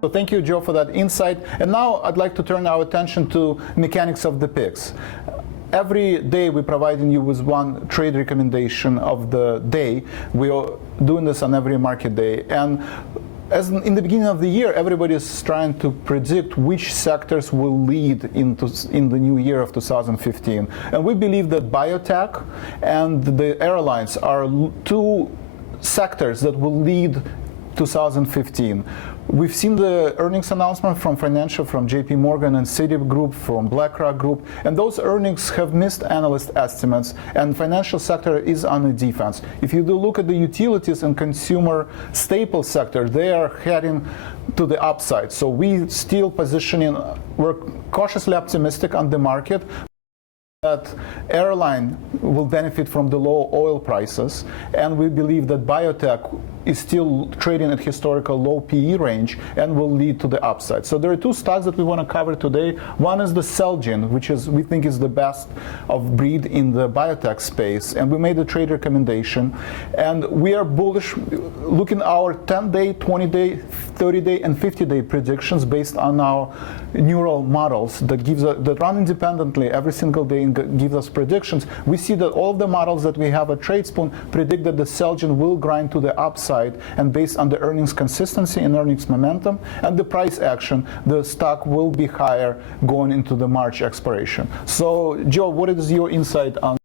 So thank you, Joe, for that insight. And now I'd like to turn our attention to mechanics of the picks. Every day we're providing you with one trade recommendation of the day. We are doing this on every market day. And as in the beginning of the year, everybody is trying to predict which sectors will lead in the new year of 2015. And we believe that biotech and the airlines are two sectors that will lead 2015. We've seen the earnings announcement from JP Morgan and Citigroup, from BlackRock Group, and those earnings have missed analyst estimates, and financial sector is on the defense. If you do look at the utilities and consumer staple sector, they are heading to the upside. So we still we're cautiously optimistic on the market that airline will benefit from the low oil prices, and we believe that biotech is still trading at historical low PE range and will lead to the upside. So there are two stocks that we want to cover today. One is the Celgene, which we think is the best of breed in the biotech space, and we made a trade recommendation. And we are bullish, looking at our 10-day, 20-day, 30-day, and 50-day predictions based on our neural models that run independently every single day and give us predictions. We see that all of the models that we have at Tradespoon predict that the Celgene will grind to the upside, and based on the earnings consistency and earnings momentum and the price action, the stock will be higher going into the March expiration. So, Joe, what is your insight on?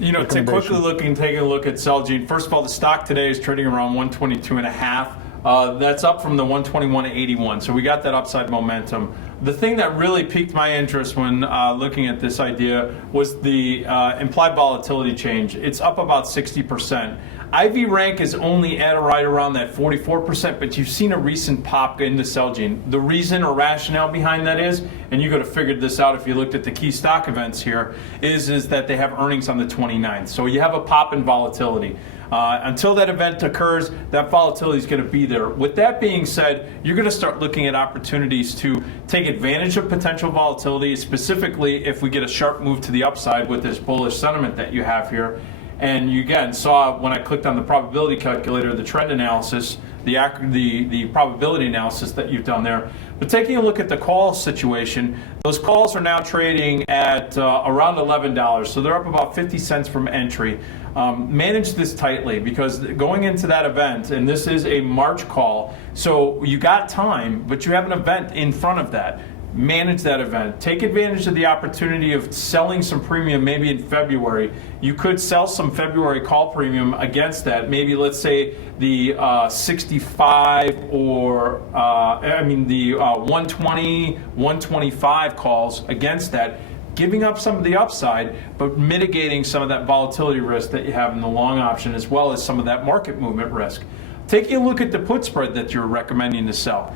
Taking a look at Celgene. First of all, the stock today is trading around 122.5. That's up from the 121.81. So we got that upside momentum. The thing that really piqued my interest when looking at this idea was the implied volatility change. It's up about 60%. IV rank is only at right around that 44%, but you've seen a recent pop into Celgene. The reason or rationale behind that is, and you could have figured this out if you looked at the key stock events here, is that they have earnings on the 29th. So you have a pop in volatility. Until that event occurs, that volatility is going to be there. With that being said, you're going to start looking at opportunities to take advantage of potential volatility, specifically if we get a sharp move to the upside with this bullish sentiment that you have here. And you again saw when I clicked on the probability calculator, the trend analysis, the probability analysis that you've done there. But taking a look at the call situation, those calls are now trading at around $11, so they're up about 50 cents from entry. Manage this tightly, because going into that event, and this is a March call, so you got time, but you have an event in front of that. Manage that event. Take advantage of the opportunity of selling some premium maybe in February. You could sell some February call premium against that. Maybe let's say the 65 or the 120, 125 calls against that, giving up some of the upside, but mitigating some of that volatility risk that you have in the long option, as well as some of that market movement risk. Taking a look at the put spread that you're recommending to sell.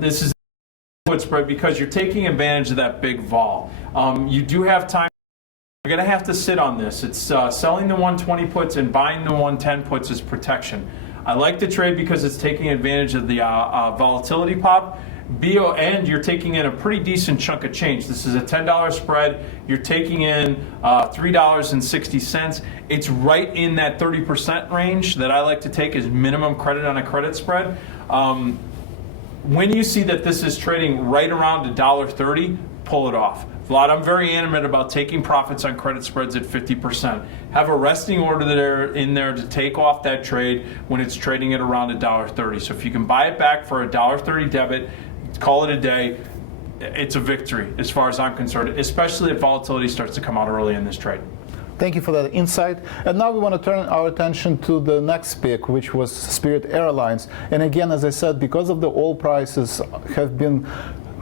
This is put spread because you're taking advantage of that big vol. You do have time. You're going to have to sit on this. It's selling the 120 puts and buying the 110 puts as protection. I like the trade because it's taking advantage of the volatility pop. And you're taking in a pretty decent chunk of change. This is a $10 spread. You're taking in $3.60. It's right in that 30% range that I like to take as minimum credit on a credit spread. When you see that this is trading right around $1.30, pull it off. Vlad, I'm very animate about taking profits on credit spreads at 50%. Have a resting order there in there to take off that trade when it's trading at around $1.30. So if you can buy it back for a $1.30 debit, call it a day. It's a victory as far as I'm concerned, especially if volatility starts to come out early in this trade. Thank you for that insight. And now we want to turn our attention to the next pick, which was Spirit Airlines. And again, as I said, because of the oil prices have been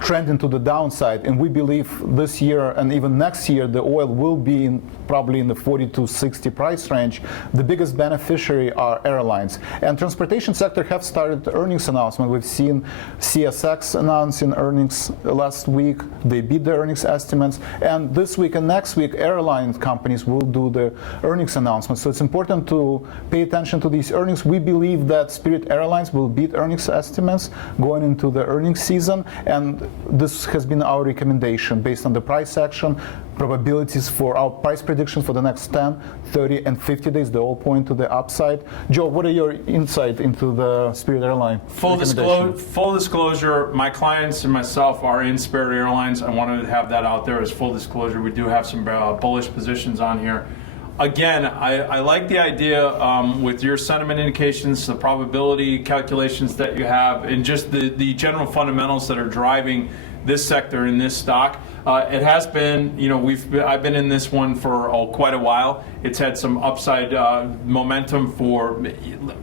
trending to the downside, and we believe this year and even next year the oil will be probably in the 40 to 60 price range. The biggest beneficiary are airlines. And transportation sector have started the earnings announcement. We've seen CSX announcing earnings last week. They beat their earnings estimates. And this week and next week, airline companies will do the earnings announcement. So it's important to pay attention to these earnings. We believe that Spirit Airlines will beat earnings estimates going into the earnings season. And this has been our recommendation based on the price action, probabilities for our price predictions for the next 10, 30, and 50 days. They all point to the upside. Joe, what are your insight into the Spirit Airline? Full disclosure, my clients and myself are in Spirit Airlines. I wanted to have that out there as full disclosure. We do have some bullish positions on here. Again, I like the idea with your sentiment indications, the probability calculations that you have, and just the general fundamentals that are driving this sector in this stock. It has been, I've been in this one for quite a while. It's had some upside momentum for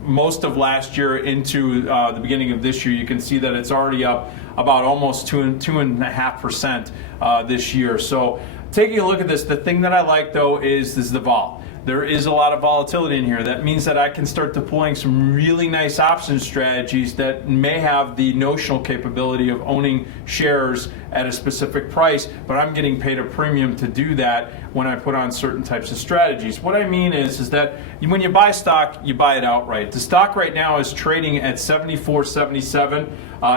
most of last year into the beginning of this year. You can see that it's already up about almost 2.5% this year. So taking a look at this, the thing that I like though is the vol. There is a lot of volatility in here. That means that I can start deploying some really nice option strategies that may have the notional capability of owning shares at a specific price, but I'm getting paid a premium to do that when I put on certain types of strategies. What I mean is that when you buy stock, you buy it outright. The stock right now is trading at $74.77.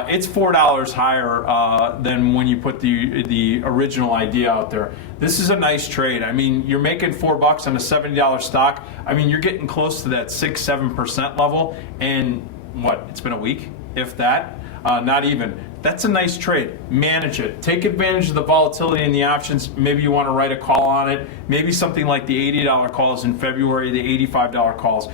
It's $4 higher than when you put the original idea out there. This is a nice trade. I mean, you're making $4 on a $70 stock. I mean, you're getting close to that 6-7% level. And what? It's been a week, if that. Not even. That's a nice trade. Manage it. Take advantage of the volatility in the options. Maybe you want to write a call on it. Maybe something like the $80 calls in February, the $85 calls.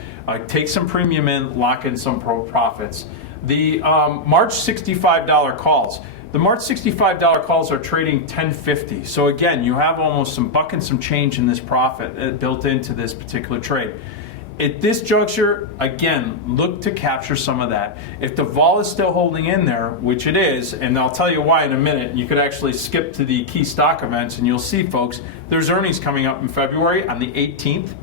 Take some premium in, lock in some profits. The March $65 calls. The March $65 calls are trading $10.50. So again, you have almost some buck and some change in this profit built into this particular trade. At this juncture, again, look to capture some of that. If the vol is still holding in there, which it is, and I'll tell you why in a minute, you could actually skip to the key stock events and you'll see, folks, there's earnings coming up in February on the 18th.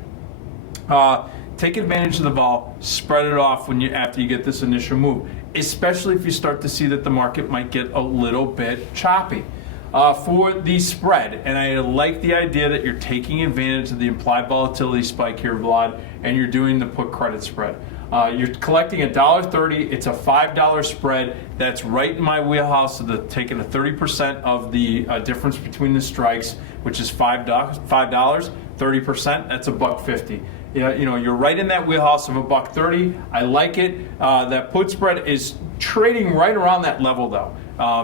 Take advantage of the vol, spread it off after you get this initial move, especially if you start to see that the market might get a little bit choppy. For the spread, and I like the idea that you're taking advantage of the implied volatility spike here, Vlad, and you're doing the put credit spread. You're collecting $1.30. It's a $5 spread. That's right in my wheelhouse of taking a 30% of the difference between the strikes, which is $5. 30%. That's $1.50. You're right in that wheelhouse of $1.30. I like it. That put spread is trading right around that level though.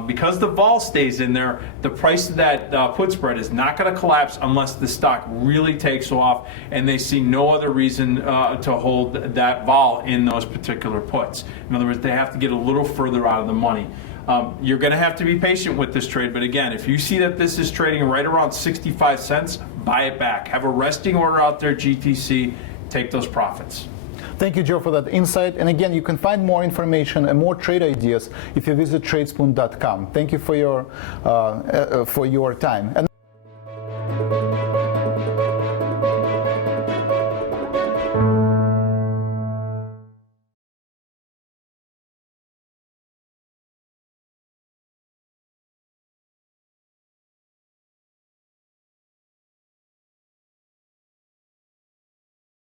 Because the vol stays in there, the price of that put spread is not going to collapse unless the stock really takes off and they see no other reason to hold that vol in those particular puts. In other words, they have to get a little further out of the money. You're going to have to be patient with this trade, but again, if you see that this is trading right around 65 cents, buy it back. Have a resting order out there, GTC, take those profits. Thank you, Joe, for that insight. And again, you can find more information and more trade ideas if you visit Tradespoon.com. Thank you for your time.